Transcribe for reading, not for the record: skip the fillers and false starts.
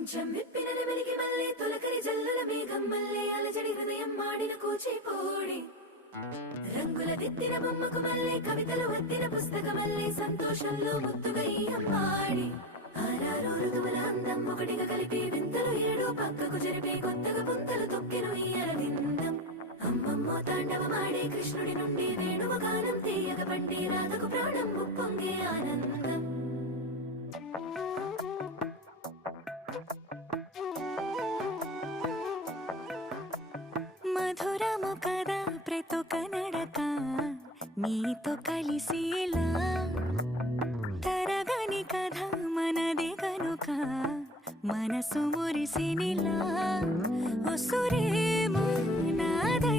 పింఛం విప్పిన నెమలికి మల్లె తొలకరి జల్లుల మేఘం మల్లె అలజడి హృదయం మాడిన కూచిపూడి రంగుల దిద్దిన బొమ్మకు మల్లె కవితలు వద్దిన పుస్తకమల్లె సంతోషంలో ముద్దుగా ఈ అమ్మాడి ఆరారు ఋతువుల అందం ఒకటిగా కలిపి వింతలు ఏడు పక్కకు జరిపే కొత్తగా పుంతలు తొక్కెను ఈ అరవిందం అమ్మమ్మో తాండవమాడే కృష్ణుడి నుండి వేణువ గానం తీయగ పండి రాధకు ప్రాణం ఉప్పొంగే ఆనందం మధురము కదా ప్రతొక నడక నీతో కలిసేలా తరగని కథ మనదే కనుక మనసు మురిసినిలా ఉసురేమో నాదై